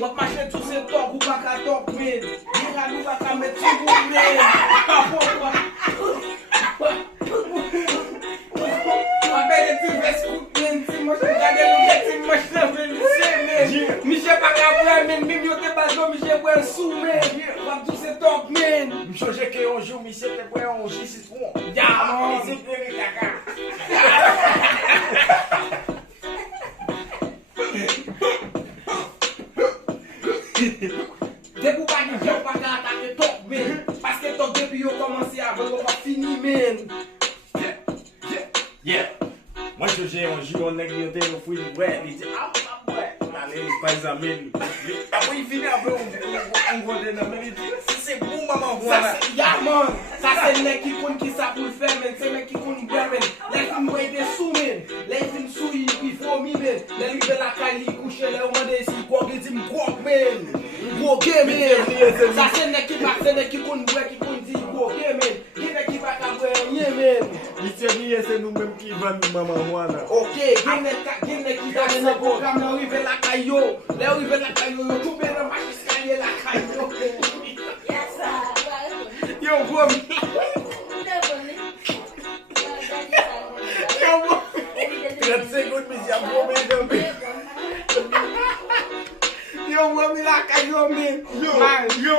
Wap mache tout se tok ou baka tok men. Dira nou baka met tout moun men. Apele ti ves kout men. Ti mos gade nou get ti mos level se men. Miche baka vwe men. Mim yo te bazo miche vwe sou men. Wap tout se tok men. Mchoje ke yon jou miche te vwe yon jou citron. Ya man. Miche vwe kaka. Depou pa ki jok pa ka atake tok men. Paske tok depi yo komanse a vwe yo pa fini men. Yeah. Moi je j'ai un jour on a grillé au fruit de bread, il dit ah ouais, allez pas examiner. Après il finit après on va dans mais il dit c'est bon maman voilà. Ça ya man, ça c'est nek qui konn qui ça pour le faire men, c'est nek qui konn bien men. Les fin moyen de sou men, les fin sou il faut mi men. Les rive la caille il couche les on demander si quoi il dit gros men. Gros game men. Ça c'est nek qui konn qui konn dit gros game men. Qui nek qui pas ka rien men. Monsieur c'est nous même qui vendent maman voilà. Ok, gen nek qui dans le programme là rive la caille yo. Les rive la caille yo tout bien dans escalier la caille yo. Yo, bro. Yo, bro. 30 secondes, mais il y a bon mais Yo, bro, mi la caille yo, men. Yo, yo,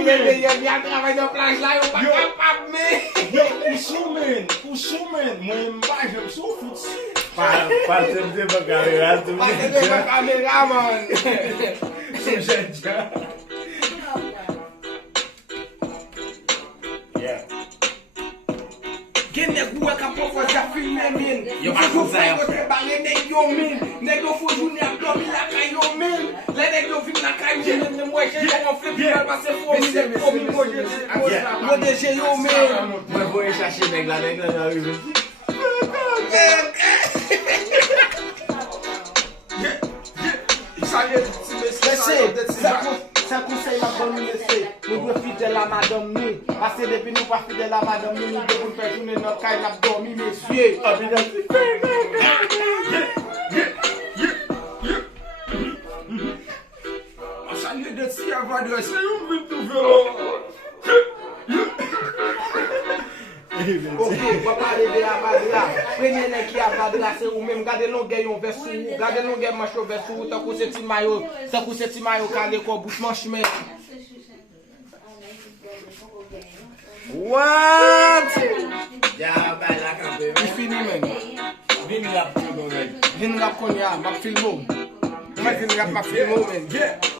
men. Yo, travail dans plage là, yo, pas capable, men. Yo, pour soumen, moi m'pas j'aime souffle dessus. Pas de caméra, tout. Pas de caméra, man. C'est génial. Gen nek ou ka pofo ja filme men. Yo pa kon sa yo fe bare nek yo men. Nek yo fo jouni a dormi la kay yo men. Le nek yo vin la kay yo men moi je on fait bien passer pour mi moi je yo men. Moi voy chercher nèg la arrive. C'est un conseil ma bonne laisser. Nous devons fidèles à madame nous. Parce que depuis nous pas fidèles à madame nous devons faire tourner notre caille n'a dormi messieurs. On salue de si avant de c'est un vite tout vélo. Ok, on va parler de la base là. Premier nèg qui a base là, c'est ou même garder longueur yon vers sou, garder longueur manche vers sou, tant que c'est petit maillot, calé quoi bouche manche mais. What? Ya ba la campe. Il fini men. Vin rap tout donc. Vin rap konya, m'a filmo. M'a vin rap m'a filmo men.